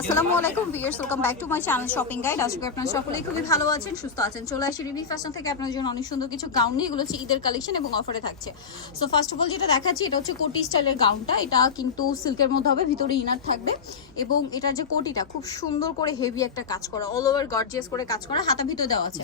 আসসালামু আলাইকুম viewers welcome back to my channel shopping guide. আশা করি আপনারা সকলেই খুবই ভালো আছেন সুস্থ আছেন। চলে আসি রিভি ফ্যাশন থেকে আপনাদের জন্য অনেক সুন্দর কিছু গাউন নিয়ে। এগুলো হচ্ছে ঈদের কালেকশন এবং অফারে থাকছে। সো ফার্স্ট অফ অল যেটা দেখাচ্ছি এটা হচ্ছে কোটি স্টাইলের গাউনটা। এটা কিন্তু সিল্কের মধ্যে হবে ভিতরে ইনার থাকবে। এবং এটার যে কোটিটা খুব সুন্দর করে হেভি একটা কাজ করা অল ওভার গর্জিয়াস করে কাজ করা হাতা ভিতরে দেওয়া আছে।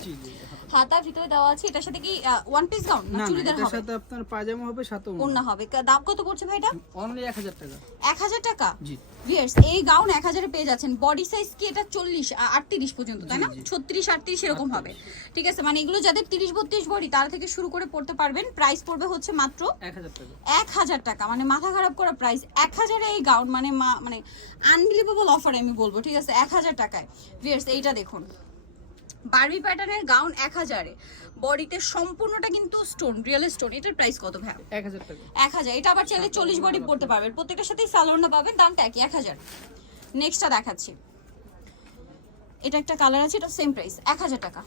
হাতা ভিতরে দেওয়া আছে এটার সাথে কি ওয়ান পিস গাউন না চুড়িদার হবে? সাথে আপনার পায়জামা হবে সাথে ওন্না হবে। দাম কত পড়ছে ভাই এটা অনলি এক হাজার টাকা। এক হাজার টাকা? জি। ভিয়ার্স এই গাউন এক হাজারে পেয়ে যাচ্ছেন। বডি সাইজ কি এটা চল্লিশ আটত্রিশ পর্যন্ত তাই না? জি, জি। ছত্রিশ আটত্রিশ এরকম হবে। ঠিক আছে মানে এগুলো যাদের তিরিশ বত্রিশ বডি তারা থেকে শুরু করে পড়তে পারবেন। প্রাইস পড়বে হচ্ছে মাত্র এক হাজার টাকা। এক হাজার টাকা। মানে মাথা খারাপ করা প্রাইস এক হাজারে এই গাউন মানে মানে আনবিলিভেবল অফার আমি বলব ঠিক আছে? এক হাজার টাকায়। ভিয়ার্স এইটা দেখুন। বারবি প্যাটার্নের গাউন এক হাজারে। বডিতে সম্পূর্ণটা কিন্তু স্টোন রিয়েল স্টোন এটার প্রাইস কত ভাই এক হাজার টাকা। এক হাজার। এটা আবার চাইলে চল্লিশ বডি পড়তে পারবেন। প্রত্যেকটার সাথেই স্যালোনা পাবেন দামটা একই এক হাজার। নেক্সটটা দেখাচ্ছি। এটা একটা কালার আছে এটা সেম প্রাইস এক হাজার টাকা।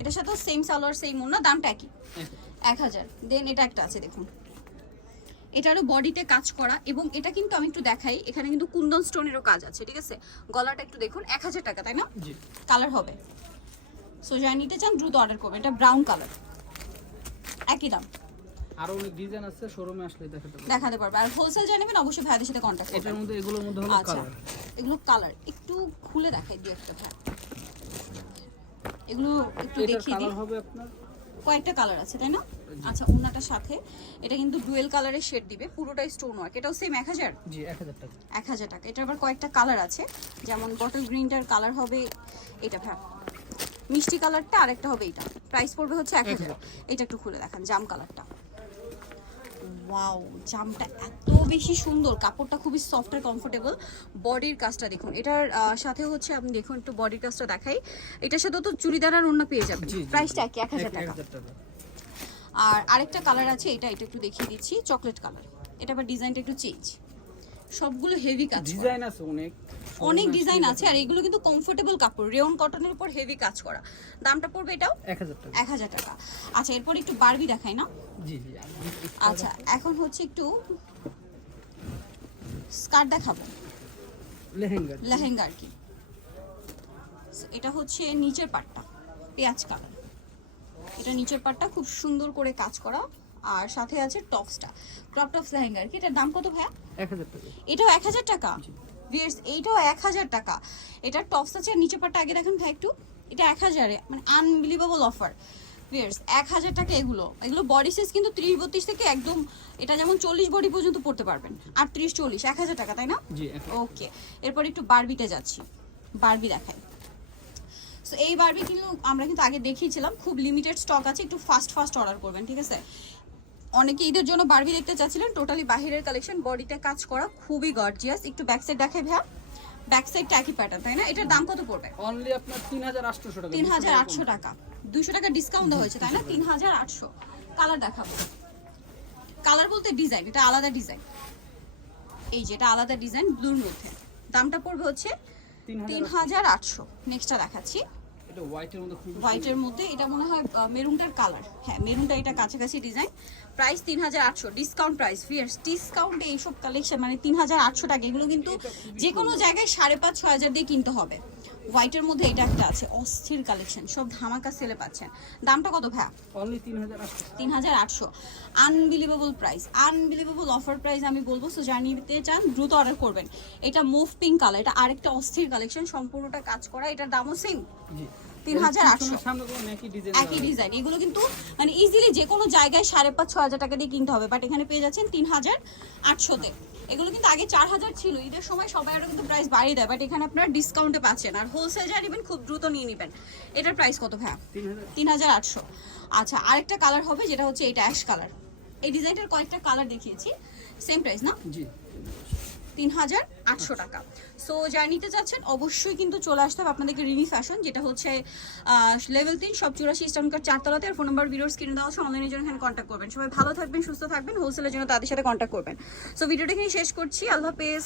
এটার সাথেও সেম সালোয়ার সেম ওনা দামটা একই। এক- এক হাজার। দেন এটা একটা আছে দেখুন। এটারও বডিতে কাজ করা এবং এটা কিন্তু আমি একটু দেখাই এখানে কিন্তু কুন্দন স্টোনেরও কাজ আছে ঠিক আছে? গলাটা একটু দেখুন এক হাজার টাকা তাই না? কালার হবে। সো যাই নিতে চান দ্রুত অর্ডার করবেন এটা ব্রাউন কালার একই দাম। আরও অনেক ডিজাইন আছে শোরুমে আসলে দেখাতে পারব। দেখাতে পারবে। আর হোলসেল জানাবেন অবশ্যই ভাইদের সাথে কন্ট্যাক্ট এটার করবেন মধ্যে এগুলোর মধ্যে হলো আচ্ছা। কালার এগুলো কালার একটু খুলে দেখাই দিই একটা ভাই। এগুলো একটু দেখিয়ে দিই। কালার হবে আপনার? কয়েকটা কালার আছে তাই না? আচ্ছা ওনাটার সাথে। এটা কিন্তু ডুয়েল কালারের শেড দিবে। পুরোটাই স্টোন ওয়ার্ক এটাও সেম এক হাজার? জি এক হাজার টাকা। এক হাজার টাকা। এটা আবার কয়েকটা কালার আছে। যেমন বটল গ্রিনটার কালার হবে এটা ভাই। মিষ্টি কালারটা আর একটা হবে এটা প্রাইস পড়বে হচ্ছে এক হাজার। এটা একটু খুলে দেখান জাম কালারটা। ওয়াও জামটা এত বেশি সুন্দর। কাপড়টা খুবই সফট আর কমফোর্টেবল বডির কাজটা দেখুন। এটার সাথে হচ্ছে আপনি দেখুন একটু বডির কাজটা দেখাই। এটার সাথে তো চুড়িদার আর অন্য পেয়ে যাবেন। প্রাইসটা কি এক হাজার টাকা। আর আরেকটা কালার আছে এটা এটা একটু দেখিয়ে দিচ্ছি চকলেট কালার এটা আবার ডিজাইনটা একটু চেঞ্জ সবগুলো হেভি কাজ। ডিজাইন আছে অনেক। অনেক ডিজাইন আছে আর এগুলো কিন্তু কমফোর্টেবল কাপড় রেয়ন কটনের উপর হেভি কাজ করা। দামটা পড়বে এটাও? এক হাজার টাকা। এক হাজার টাকা। আচ্ছা এরপর একটু বারবি দেখাই না? জি জি আচ্ছা এখন হচ্ছে একটু স্কার্ট দেখাবো। লেহেঙ্গা। লেহেঙ্গা আর কি। এটা হচ্ছে নিচের পাটটা পেঁয়াজ কালার। এটা নিচের পাটটা খুব সুন্দর করে কাজ করা। আর সাথে আছে টপসটা ক্রপ টপস লেহেঙ্গা আর কি। এটার দাম কত ভাইয়া? এক হাজার টাকা। এটাও এক হাজার টাকা। ভিয়ার্স এইটাও এক হাজার টাকা। এটার টপস আছে আর নিচে পাটটা আগে দেখেন ভাই একটু এটা এক হাজারে মানে আনবিলিভেবল অফার ভিয়ার্স এক হাজার টাকা এগুলো। এগুলো বডি সাইজ কিন্তু ত্রিশ বত্রিশ থেকে একদম এটা যেমন চল্লিশ বডি পর্যন্ত পড়তে পারবেন। আর ত্রিশ চল্লিশ এক হাজার টাকা তাই না? ওকে এরপর একটু বারবিতে যাচ্ছি। বারবি দেখাই। সো এই বারবি কিন্তু আমরা কিন্তু আগে দেখিয়েছিলাম খুব লিমিটেড স্টক আছে একটু ফাস্ট ফাস্ট অর্ডার করবেন ঠিক আছে? অনেকে ঈদের জন্য বারবি দেখতে চাচ্ছিলেন। টোটালি বাহিরের কালেকশন বডিতে কাজ করা খুবই গর্জিয়াস একটু ব্যাক সাইড দেখাই ভাইয়া। ব্যাক সাইডটা একই প্যাটার্ন তাই না? এটার দাম কত পড়বে? অনলি আপনার তিন হাজার আটশোশো টাকা তিন 200 হাজার আটশো টাকা। দুশো টাকা ডিসকাউন্ট দেওয়া হয়েছে তাই না? তিন হাজার আটশো। কালার দেখাবো। কালার বলতে ডিজাইন এটা আলাদা ডিজাইন এই যেটা আলাদা ডিজাইন ব্লুর মধ্যে। দামটা পড়বে হচ্ছে তিন তিন হাজার হাজার আটশো। নেক্সটটা দেখাচ্ছি। এটা হোয়াইটের মধ্যে খুব হোয়াইটের মধ্যে এটা মনে হয় মেরুনটার কালার হ্যাঁ মেরুনটা এটা কাছাকাছি ডিজাইন প্রাইস তিন হাজার আটশো ডিসকাউন্ট প্রাইস ফিয়ার্স ডিসকাউন্টে এইসব কালেকশন মানে তিন হাজার আটশো টাকা এগুলো কিন্তু যে কোনো জায়গায় সাড়ে পাঁচ ছয় হাজার দিয়ে কিনতে হবে। হোয়াইটের মধ্যে এটা একটা আছে অস্থির কালেকশন সব ধামাকা সেলে পাচ্ছেন। দামটা কত ভাইয়া? অনলি তিন হাজার আটশো। Unbelievable price unbelievable offer price আমি বলব সো জানিয়ে চান দ্রুত অর্ডার করবেন। এটা মুভ পিঙ্ক কালার এটা আরেকটা অস্থির কালেকশন সম্পূর্ণটা কাজ করা এটার দামও সেম তিন হাজার আটশো। একই ডিজাইন এগুলো কিন্তু মানে ইজিলি যে কোনো জায়গায় সাড়ে পাঁচ ছ হাজার টাকা দিয়ে কিনতে হবে বাট এখানে পেয়ে যাচ্ছেন তিন হাজার আটশোতে। এগুলো কিন্তু আগে চার হাজার ছিল ঈদের সময় সবাই আরও কিন্তু প্রাইস বাড়িয়ে দেয় বাট এখানে আপনারা ডিসকাউন্টে পাচ্ছেন। আর হোলসেল যা নেবেন খুব দ্রুত নিয়ে নেবেন। এটার প্রাইস কত ভাইয়া? তিন হাজার। তিন হাজার আটশো। আচ্ছা আরেকটা কালার হবে যেটা হচ্ছে এটা অ্যাশ কালার এই ডিজাইনটার কয়েকটা কালার দেখিয়েছি। সেম প্রাইস না? জি। তিন হাজার আটশো টাকা। সো যারা নিতে চাচ্ছেন অবশ্যই কিন্তু চলে আসতে হবে আপনাদেরকে রিনি ফ্যাশন যেটা হচ্ছে লেভেল তিন, সব চুরাশি স্টানকার চারতলাতে, আর ফোন নাম্বার ভিডিওর স্ক্রিনে দেওয়া আছে অনলাইনের জন্য এখানে কন্ট্যাক্ট করবেন। সবাই ভালো থাকবেন, সুস্থ থাকবেন হোলসেলের জন্য তাদের সাথে কন্ট্যাক্ট করবেন। সো ভিডিওটা এখানে শেষ করছি। আল্লাহ হাফেজ